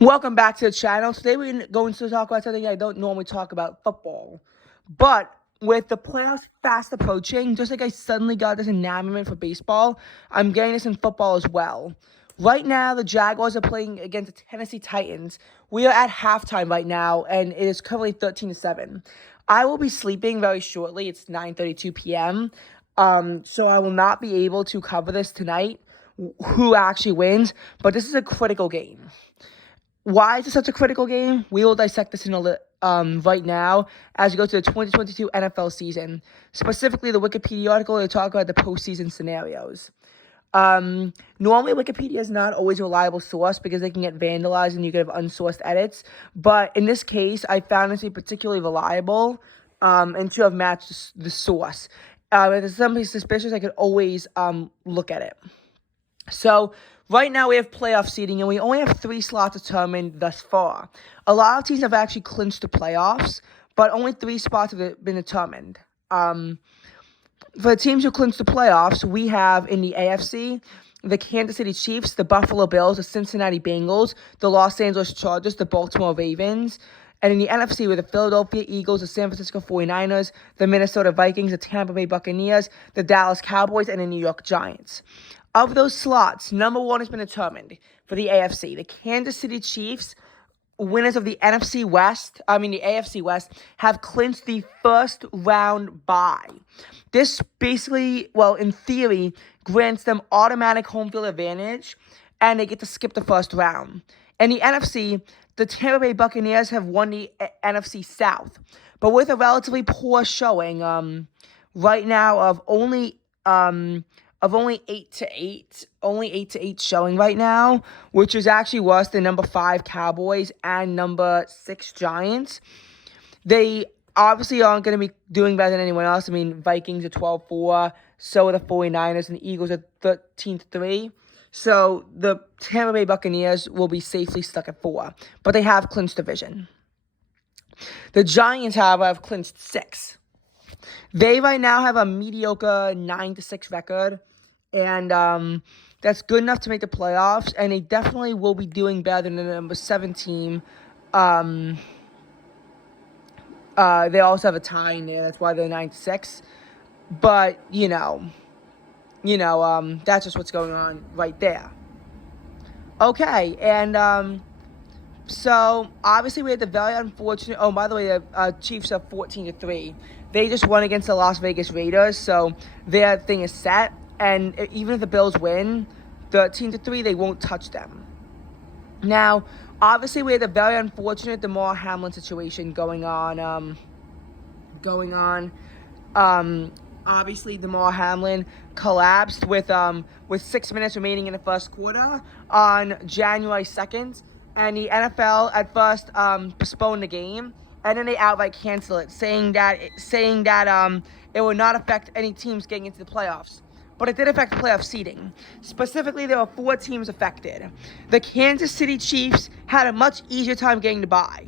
Welcome back to the channel. Today we're going to talk about something I don't normally talk about, football. But with the playoffs fast approaching, just like I suddenly got this enamorment for baseball, I'm getting this in football as well. Right now, the Jaguars are playing against the Tennessee Titans. We are at halftime right now, and it is currently 13-7. I will be sleeping very shortly. It's 9:32 p.m. So I will not be able to cover this tonight, who actually wins, but this is a critical game. Why is it such a critical game? We will dissect this right now as we go to the 2022 NFL season. Specifically, the Wikipedia article to talk about the postseason scenarios. Normally, Wikipedia is not always a reliable source because they can get vandalized and you can have unsourced edits. But in this case, I found it to be particularly reliable and to have matched the source. If there's something suspicious, I could always look at it. So right now we have playoff seeding, and we only have 3 slots determined thus far. A lot of teams have actually clinched the playoffs, but only 3 spots have been determined. For the teams who clinched the playoffs, we have in the AFC the Kansas City Chiefs, the Buffalo Bills, the Cincinnati Bengals, the Los Angeles Chargers, the Baltimore Ravens. And in the NFC, with the Philadelphia Eagles, the San Francisco 49ers, the Minnesota Vikings, the Tampa Bay Buccaneers, the Dallas Cowboys, and the New York Giants. Of those slots, number 1 has been determined for the AFC. The Kansas City Chiefs, winners of the AFC West, have clinched the first round bye. This basically, in theory, grants them automatic home field advantage, and they get to skip the first round. In the NFC, the Tampa Bay Buccaneers have won the NFC South, but with a relatively poor showing right now of only 8-8, only 8-8 showing right now, which is actually worse than number 5 Cowboys and number 6 Giants. They obviously aren't going to be doing better than anyone else. I mean, Vikings are 12-4, so are the 49ers, and the Eagles are 13-3. So the Tampa Bay Buccaneers will be safely stuck at 4, but they have clinched division. The Giants, however, have clinched 6. They right now have a mediocre 9-6 record, and that's good enough to make the playoffs, and they definitely will be doing better than the number 7 team. They also have a tie in there. That's why they're 9-6. But that's just what's going on right there. Okay, and so obviously we had the very unfortunate. Oh, by the way, the Chiefs are 14-3. They just won against the Las Vegas Raiders, so their thing is set. And even if the Bills win 13-3, they won't touch them. Now, obviously, we had the very unfortunate Damar Hamlin situation going on. Obviously, Damar Hamlin collapsed with 6 minutes remaining in the first quarter on January 2nd, and the NFL at first postponed the game, and then they outright canceled it, saying that it would not affect any teams getting into the playoffs. But it did affect playoff seeding. Specifically, there were 4 teams affected. The Kansas City Chiefs had a much easier time getting the bye.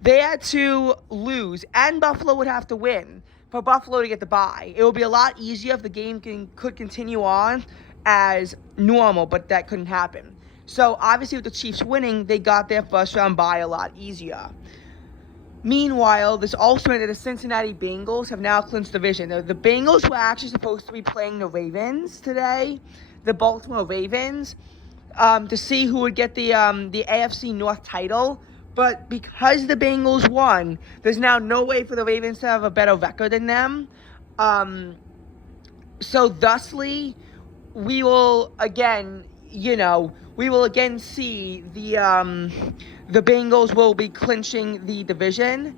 They had to lose, and Buffalo would have to win for Buffalo to get the bye. It would be a lot easier if the game could continue on as normal, but that couldn't happen. So, obviously, with the Chiefs winning, they got their first round bye a lot easier. Meanwhile, this also meant that the Cincinnati Bengals have now clinched division. The Bengals were actually supposed to be playing the Ravens today, the Baltimore Ravens, to see who would get the AFC North title. But because the Bengals won, there's now no way for the Ravens to have a better record than them. So thusly, we will again see the Bengals will be clinching the division,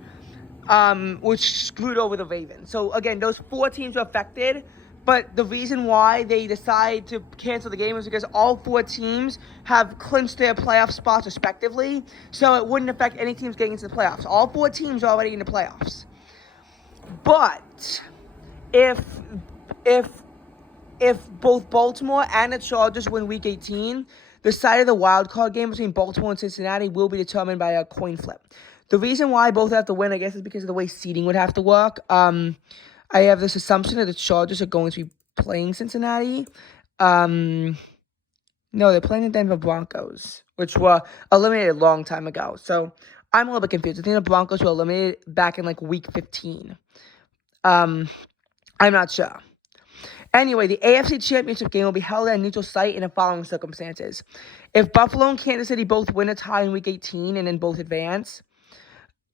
which screwed over the Ravens. So again, those 4 teams were affected, but the reason why they decided to cancel the game is because all 4 teams have clinched their playoff spots respectively, so it wouldn't affect any teams getting into the playoffs. All 4 teams are already in the playoffs. But if both Baltimore and the Chargers win Week 18, the side of the wild card game between Baltimore and Cincinnati will be determined by a coin flip. The reason why both have to win, I guess, is because of the way seeding would have to work. I have this assumption that the Chargers are going to be playing Cincinnati. No, they're playing the Denver Broncos, which were eliminated a long time ago. So I'm a little bit confused. I think the Broncos were eliminated back in like week 15. I'm not sure. Anyway, the AFC Championship game will be held at a neutral site in the following circumstances. If Buffalo and Kansas City both win a tie in week 18 and then both advance,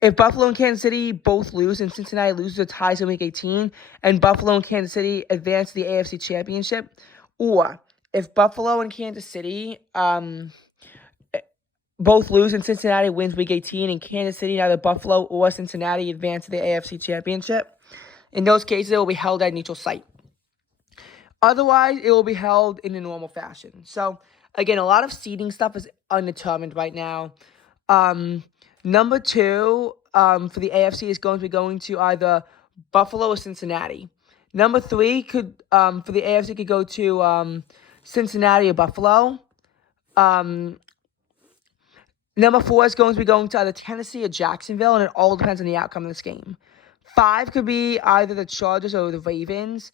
if Buffalo and Kansas City both lose and Cincinnati loses or ties in week 18, and Buffalo and Kansas City advance to the AFC Championship, or if Buffalo and Kansas City both lose and Cincinnati wins week 18, and Kansas City, either Buffalo or Cincinnati, advance to the AFC Championship, in those cases, it will be held at a neutral site. Otherwise, it will be held in a normal fashion. So, again, a lot of seeding stuff is undetermined right now. Number 2 for the AFC is going to be going to either Buffalo or Cincinnati. Number 3 could for the AFC could go to Cincinnati or Buffalo. Number 4 is going to be going to either Tennessee or Jacksonville, and it all depends on the outcome of this game. 5 could be either the Chargers or the Ravens.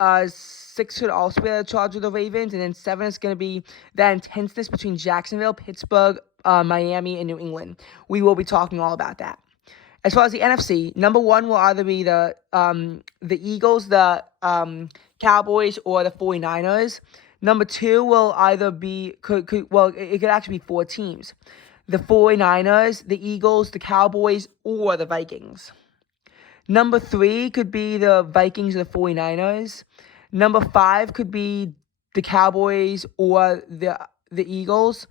6 could also be the Chargers or the Ravens. And then 7 is going to be that intenseness between Jacksonville, Pittsburgh, Miami, and New England. We will be talking all about that. As far as the NFC, number 1 will either be the Eagles, the Cowboys, or the 49ers. Number 2 will either be, it could actually be 4 teams. The 49ers, the Eagles, the Cowboys, or the Vikings. Number 3 could be the Vikings or the 49ers. Number 5 could be the Cowboys or the Eagles.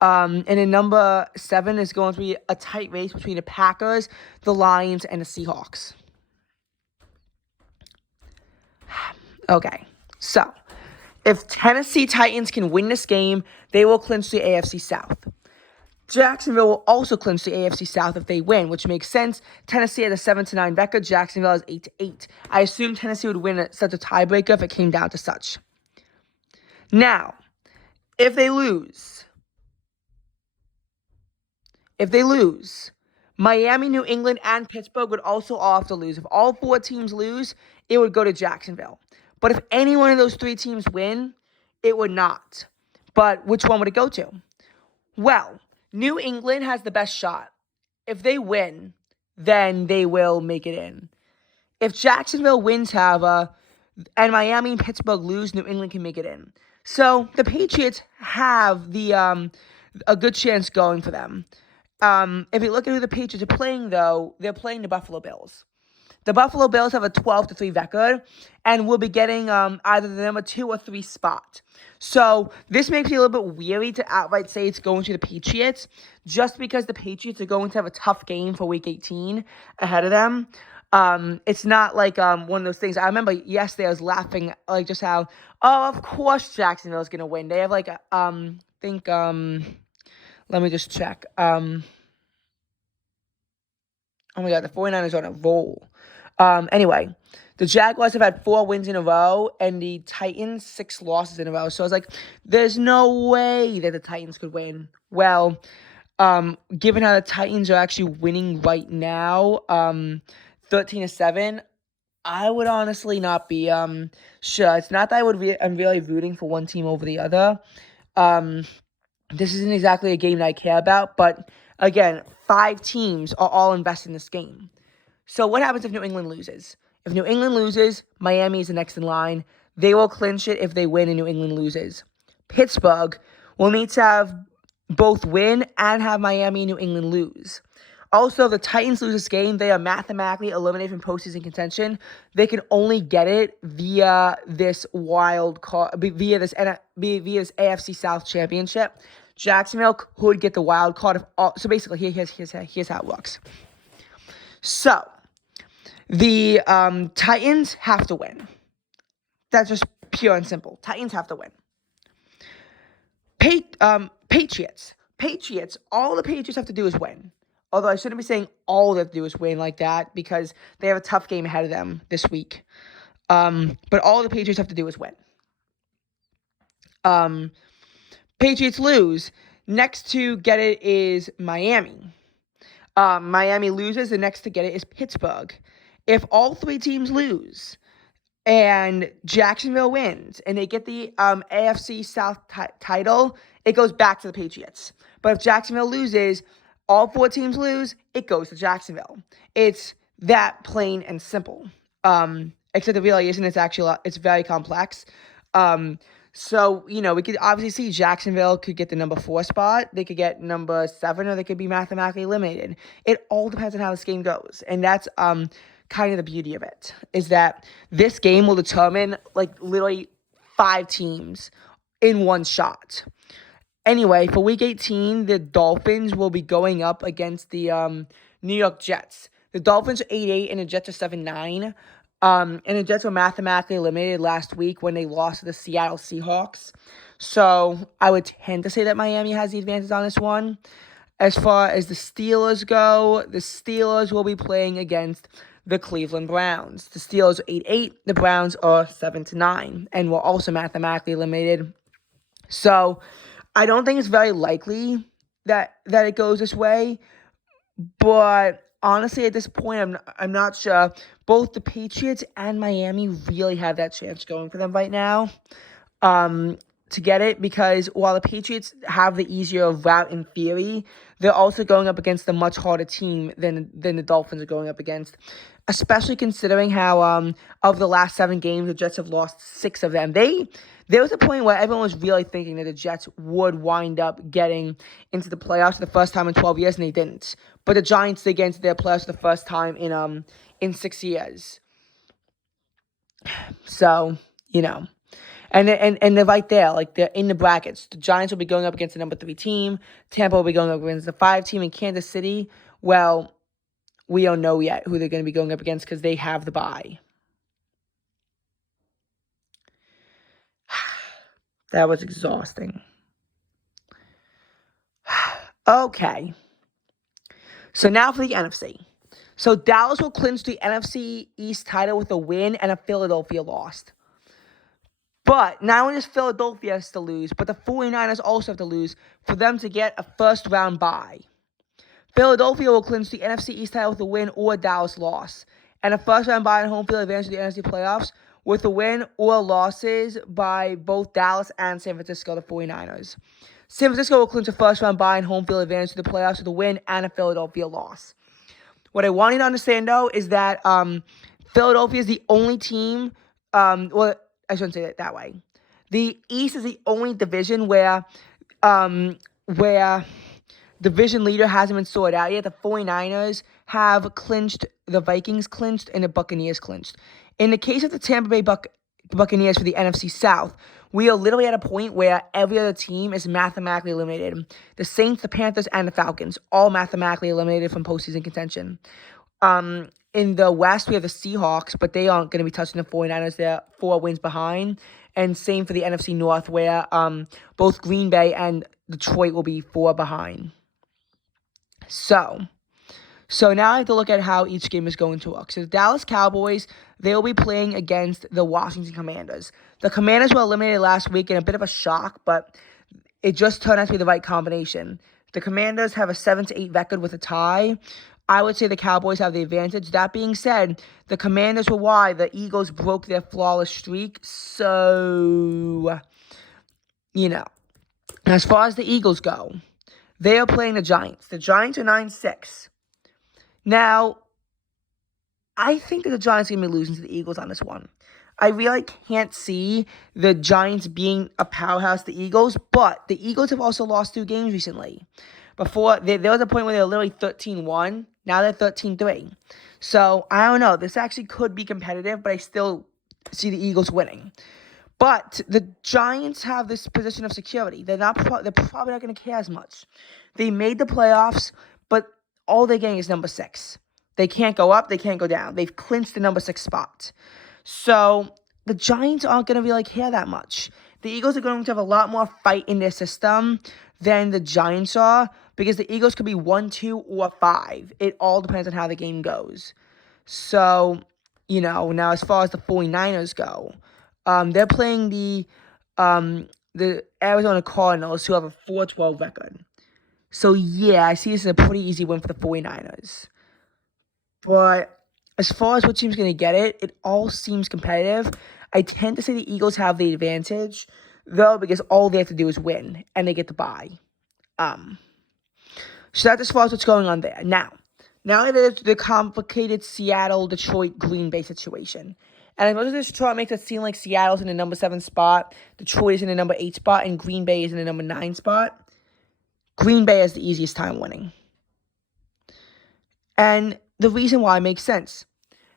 And then number 7 is going to be a tight race between the Packers, the Lions, and the Seahawks. Okay, so if Tennessee Titans can win this game, they will clinch the AFC South. Jacksonville will also clinch the AFC South if they win, which makes sense. Tennessee has a 7-9 record. Jacksonville has 8-8. I assume Tennessee would win such a tiebreaker if it came down to such. Now, if they lose, Miami, New England, and Pittsburgh would also all have to lose. If all 4 teams lose, it would go to Jacksonville. But if any one of those 3 teams win, it would not. But which one would it go to? Well, New England has the best shot. If they win, then they will make it in. If Jacksonville wins, however, and Miami and Pittsburgh lose, New England can make it in. So the Patriots have a good chance going for them. If you look at who the Patriots are playing, though, they're playing the Buffalo Bills. The Buffalo Bills have a 12-3 record and will be getting either the number 2 or 3 spot. So this makes me a little bit weary to outright say it's going to the Patriots, just because the Patriots are going to have a tough game for Week 18 ahead of them. It's not like one of those things. I remember yesterday I was laughing like just how, oh, of course Jacksonville's going to win. They have like let me just check. Oh my God, the 49ers are on a roll. Anyway, the Jaguars have had 4 wins in a row, and the Titans 6 losses in a row. So I was like, there's no way that the Titans could win. Well, given how the Titans are actually winning right now, 13-7, I would honestly not be sure. It's not that I'm really rooting for one team over the other. This isn't exactly a game that I care about, but again, 5 teams are all invested in this game. So what happens if New England loses? If New England loses, Miami is the next in line. They will clinch it if they win and New England loses. Pittsburgh will need to have both win and have Miami and New England lose. Also, if the Titans lose this game, they are mathematically eliminated from postseason contention. They can only get it via this wild card, via this AFC South championship. Jacksonville could get the wild card. So basically, here's how it works. So the Titans have to win. That's just pure and simple. Titans have to win. Patriots. All the Patriots have to do is win. Although I shouldn't be saying all they have to do is win like that, because they have a tough game ahead of them this week. But all the Patriots have to do is win. Patriots lose. Next to get it is Miami. Miami loses. The next to get it is Pittsburgh. If all 3 teams lose, and Jacksonville wins and they get the AFC South title, it goes back to the Patriots. But if Jacksonville loses, all four teams lose, it goes to Jacksonville. It's that plain and simple. Except it really isn't. It's actually it's very complex. So, we could obviously see Jacksonville could get the number 4 spot. They could get number 7, or they could be mathematically eliminated. It all depends on how this game goes. And that's kind of the beauty of it, is that this game will determine, literally 5 teams in one shot. Anyway, for Week 18, the Dolphins will be going up against the New York Jets. The Dolphins are 8-8 and the Jets are 7-9. And the Jets were mathematically eliminated last week when they lost to the Seattle Seahawks. So I would tend to say that Miami has the advantage on this one. As far as the Steelers go, the Steelers will be playing against the Cleveland Browns. The Steelers are 8-8. The Browns are 7-9 and were also mathematically eliminated. So I don't think it's very likely that it goes this way. But honestly, at this point, I'm not sure. Both the Patriots and Miami really have that chance going for them right now to get it, because while the Patriots have the easier route in theory, they're also going up against a much harder team than the Dolphins are going up against, especially considering how of the last 7 games, the Jets have lost 6 of them. There was a point where everyone was really thinking that the Jets would wind up getting into the playoffs for the first time in 12 years, and they didn't. But the Giants did get into their playoffs for the first time in 6 years. So, And they're right there, they're in the brackets. The Giants will be going up against the number 3 team. Tampa will be going up against the 5 team. In Kansas City, well, we don't know yet who they're going to be going up against because they have the bye. That was exhausting. Okay. So now for the NFC. So Dallas will clinch the NFC East title with a win and a Philadelphia loss. But not only does Philadelphia has to lose, but the 49ers also have to lose for them to get a first-round bye. Philadelphia will clinch the NFC East title with a win or Dallas loss, and a first-round bye and home field advantage to the NFC playoffs with a win or losses by both Dallas and San Francisco, the 49ers. San Francisco will clinch a first-round bye and home field advantage to the playoffs with a win and a Philadelphia loss. What I want you to understand, though, is that Philadelphia is the only team, well, I shouldn't say it that way. The East is the only division where division leader hasn't been sorted out yet. The 49ers have clinched, the Vikings clinched, and the Buccaneers clinched. In the case of the Tampa Bay Buccaneers for the NFC South, we are literally at a point where every other team is mathematically eliminated. The Saints, the Panthers, and the Falcons, all mathematically eliminated from postseason contention. In the West, we have the Seahawks, but they aren't going to be touching the 49ers. They're 4 wins behind. And same for the NFC North, where both Green Bay and Detroit will be 4 behind. So now I have to look at how each game is going to look. So the Dallas Cowboys, they will be playing against the Washington Commanders. The Commanders were eliminated last week in a bit of a shock, but it just turned out to be the right combination. The Commanders have a 7-8 record with a tie. I would say the Cowboys have the advantage. That being said, the Commanders were why the Eagles broke their flawless streak. So, as far as the Eagles go, they are playing the Giants. The Giants are 9-6. Now, I think that the Giants are going to be losing to the Eagles on this one. I really can't see the Giants being a powerhouse to the Eagles, but the Eagles have also lost 2 games recently. Before, there was a point where they were literally 13-1. Now they're 13-3. So, I don't know. This actually could be competitive, but I still see the Eagles winning. But the Giants have this position of security. They're probably not going to care as much. They made the playoffs, but all they're getting is number 6. They can't go up. They can't go down. They've clinched the number 6 spot. So the Giants aren't going to really care that much. The Eagles are going to have a lot more fight in their system than the Giants are, because the Eagles could be 1, 2, or 5. It all depends on how the game goes. So, now as far as the 49ers go, they're playing the Arizona Cardinals, who have a 4-12 record. So, yeah, I see this as a pretty easy win for the 49ers. But as far as what team's going to get it, it all seems competitive. I tend to say the Eagles have the advantage, though, because all they have to do is win, and they get the bye. So that's as far as what's going on there. Now there's the complicated Seattle, Detroit, Green Bay situation. And as much as Detroit makes it seem like Seattle's in the number 7 spot, Detroit is in the number 8 spot, and Green Bay is in the number 9 spot, Green Bay has the easiest time winning. And the reason why makes sense.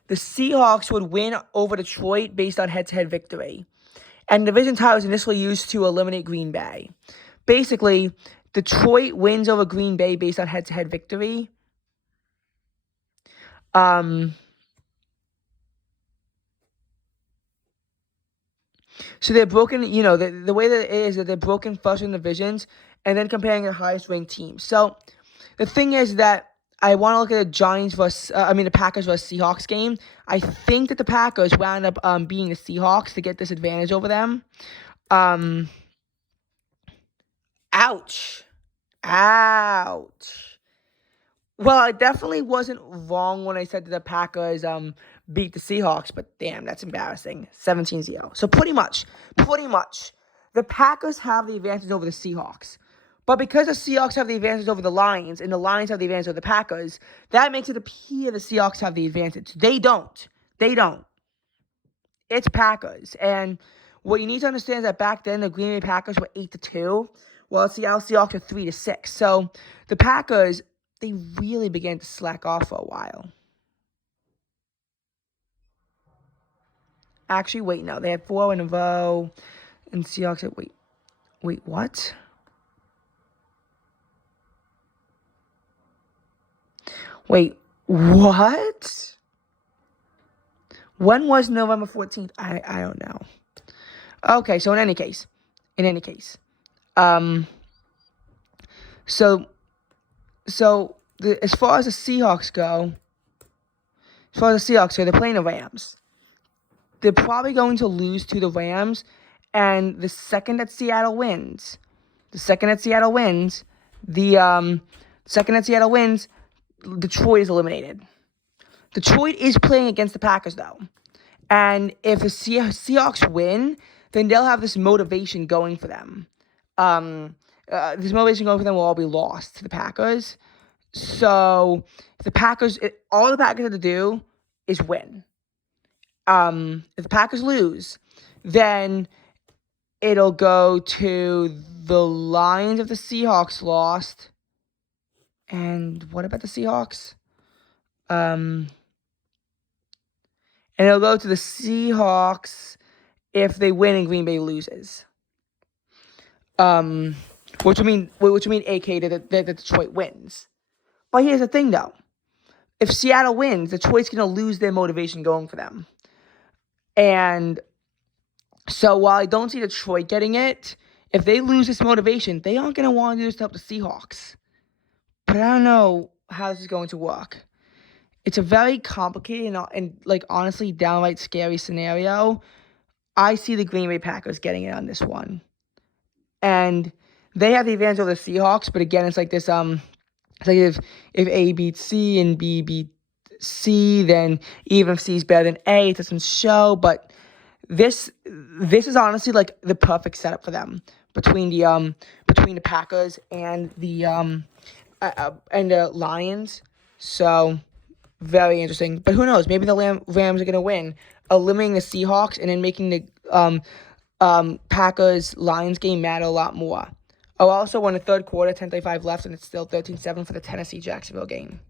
The Seahawks would win over Detroit based on head-to-head victory. And the division title was initially used to eliminate Green Bay. Basically, Detroit wins over Green Bay based on head-to-head victory. So they're broken, the way that it is that they're broken first in divisions and then comparing the highest ranked teams. So the thing is that I want to look at the Packers versus Seahawks game. I think that the Packers wound up being the Seahawks to get this advantage over them. Ouch. Well, I definitely wasn't wrong when I said that the Packers beat the Seahawks, but damn, that's embarrassing. 17-0. So pretty much, the Packers have the advantage over the Seahawks. But because the Seahawks have the advantage over the Lions, and the Lions have the advantage over the Packers, that makes it appear the Seahawks have the advantage. They don't. It's Packers. And what you need to understand is that back then, the Green Bay Packers were 8-2, while the Seattle Seahawks are 3-6. So the Packers, they really began to slack off for a while. Actually, wait, no. They had 4 in a row, and Seahawks had, wait, what? Wait, what? When was November 14th? I don't know. Okay, so in any case, as far as the Seahawks go, they're playing the Rams. They're probably going to lose to the Rams, and the second that Seattle wins, Detroit is eliminated. Detroit is playing against the Packers, though. And if the Seahawks win, then they'll have this motivation going for them. This motivation going for them will all be lost to the Packers. So, all the Packers have to do is win. If the Packers lose, then it'll go to the Lions if the Seahawks lost. And what about the Seahawks? And it'll go to the Seahawks if they win and Green Bay loses. Which would mean AK that Detroit wins. But here's the thing, though. If Seattle wins, Detroit's going to lose their motivation going for them. And so while I don't see Detroit getting it, if they lose this motivation, they aren't going to want to do this to help the Seahawks. But I don't know how this is going to work. It's a very complicated and honestly, downright scary scenario. I see the Green Bay Packers getting it on this one. And they have the advantage over the Seahawks, but again, it's like this, it's like if A beats C and B beats C, then even if C is better than A, it doesn't show, but this is honestly like the perfect setup for them between the Packers and the Lions. So very interesting. But who knows? Maybe the Rams are gonna win, eliminating the Seahawks and then making the Packers-Lions game matter a lot more. Oh, also, in the third quarter, 10:35 left, and it's still 13-7 for the Tennessee-Jacksonville game.